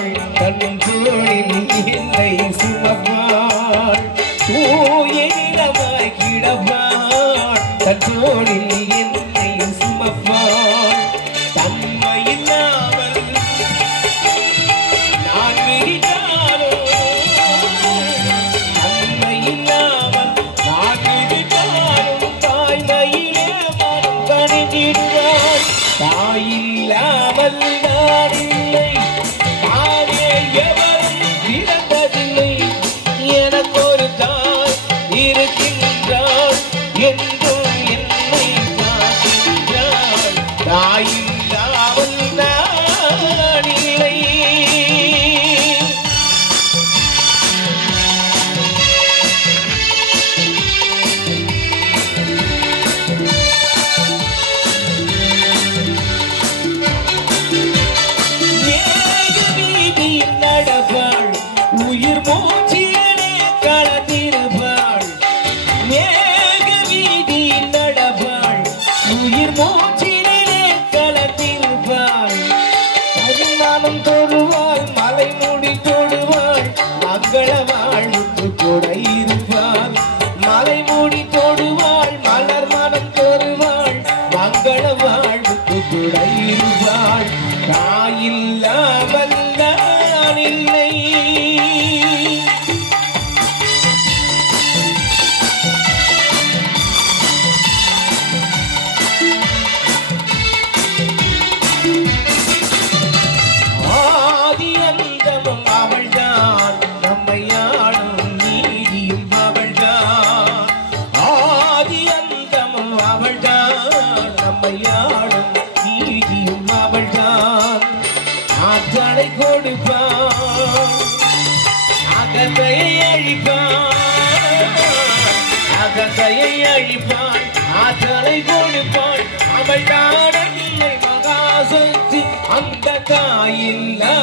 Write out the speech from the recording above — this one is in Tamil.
நடுவாள் தன்னோளில் என்னை சுமப்பாள் தூய நிலமாய் கிடப்பாள் தன்னோளில் என்னை சுமப்பாள் தன்மையில்லாமல் நான் விரித்தாலும் தன்மையில்லாமல் நான் விரித்தாலும் தாய்மையிலே மனம் கணிந்திடுவாள் தாயில்லாமல் நான் இல்லை தானே எவரும் பிறந்ததில்லை எனக்கொரு தாய் இருக்கின்றாள் என்றும் என்னை காக்கின்றாள் தாயில்லாமல் நான் இல்லை நடப்பாள் உயிர் மூச்சிலே கலந்திருப்பாள் மேக வீதி நடப்பாள் உயிர் மூச்சிலே கலந்திருப்பாள் பதினாலும் தொடுவாள் மலை மூடி தொடுவாள் மங்கள வாழ்வுக்கு கூட இருப்பாள் மலை மூடி தொடுவாள் மலர் மனம் தொடுவாள் மங்கள வாழ்வுக்கு கூட இருப்பாள் தாயில்லாமல் நான் இல்லை ஆதி அந்தமும் அவள்தான் நம்மை ஆளும் நீதியும் அவள்தான் ஆதி அந்தமும் அவள்தான் நம்மை ஆளும் நீதியும் அவள்தான் ஆற்றலை கொடுப்பாள் அகந்தையை அழிப்பாள் அகந்தையை அழிப்பாள் ஆற்றலை கொடுப்பாள் அவள்தான் அன்னை மகாசக்தி அந்த தாயில்லா